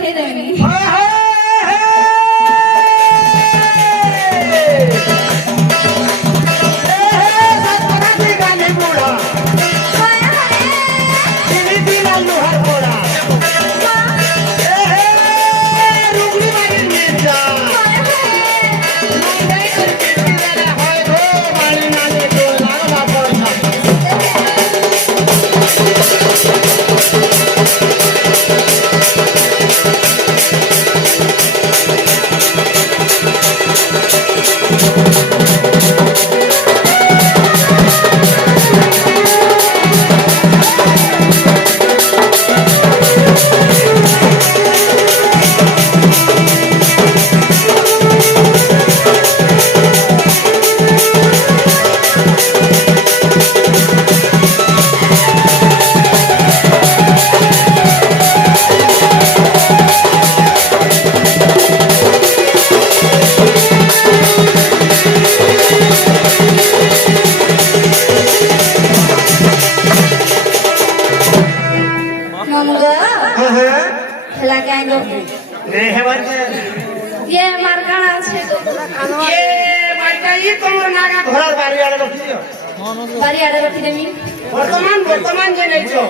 देखै देमी ये मारकाना আছে ये मारका ई তোমার নাগা ঘোড়ার বাড়ি আড়ে রাখিও বাড়ি আড়ে রাখি দেমি বর্তমান যে নাইছো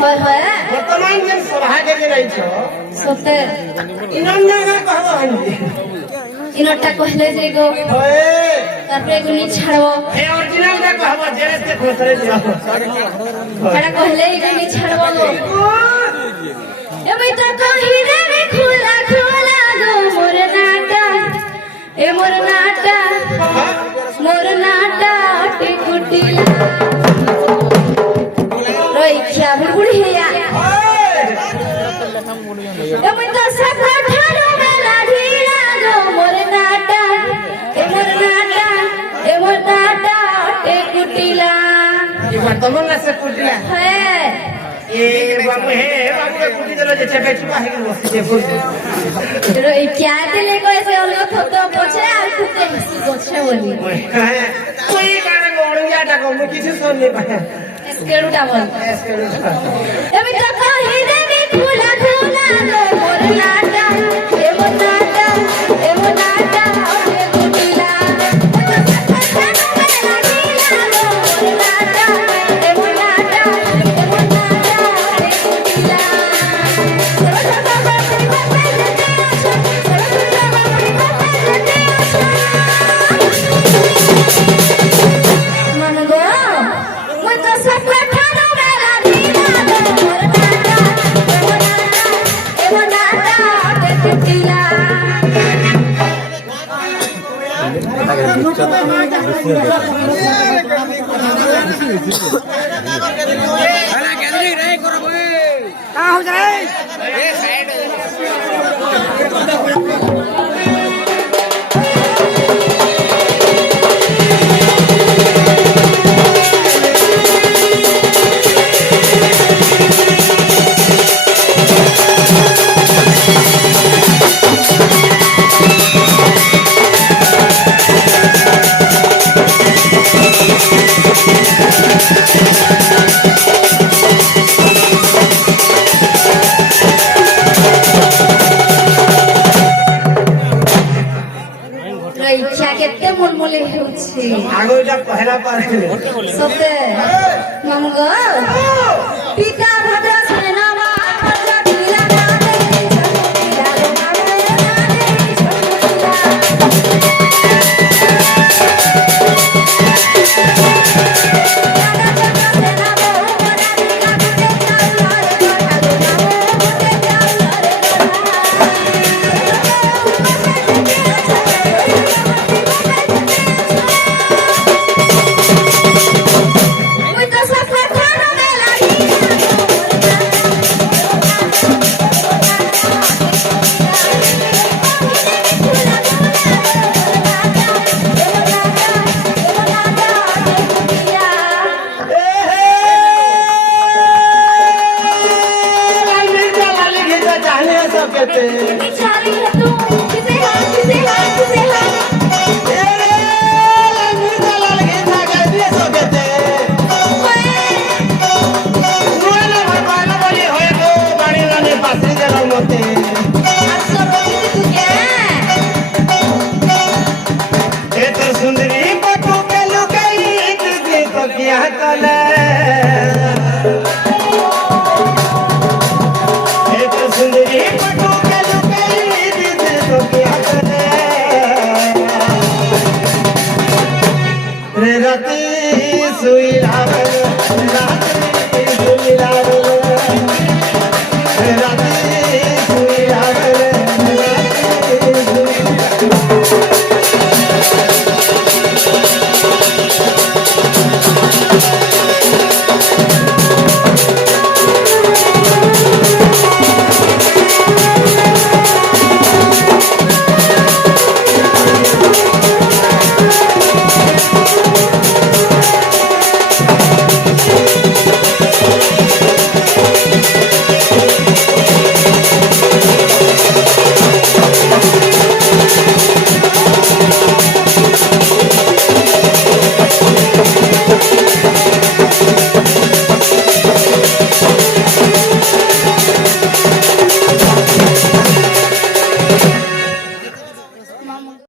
হয় হয় বর্তমান যে সভাগে যে নাইছো সতে ইনন নাগা কহব হনি ইনটা কইলে যে গো ওয়ে তারপরে গুনি ছাড়বো এ অরিজিনাল টা কহব জেরেতে খোসরে দিও এটা কইলে গুনি ছাড়বো গো এবে তো কহি রে খোলা খোলা গো মোর নাটা এ মোর নাটা টিকুটিলা রই খিয়া বুড়ি হেয়া এবে তো সকা ঠানো মেলা ঢিলা গো মোর নাটা এ মোর নাটা টিকুটিলা ये वर्तमान से कुटिया হ্যাঁ ये बाबू के कुटी चलो जे चेपे चुका है बसी जे बोल রই খিয়া দিলে কইছে অন্য থতো পছে আর কুতে হিসি গছে বলি कोई कारण गोड़िया टा को मुझे किसी सुन नहीं पाया স্কেলটা বল एस्केलू এবে তো কহি দেবি খোলা খোলা গো মোর নাটা এ মোর নাটা টিকুটিলা ইচ্ছা কেতে মুলমুলি ହେଉଛି आगो जा पहला पार সতে মামু গো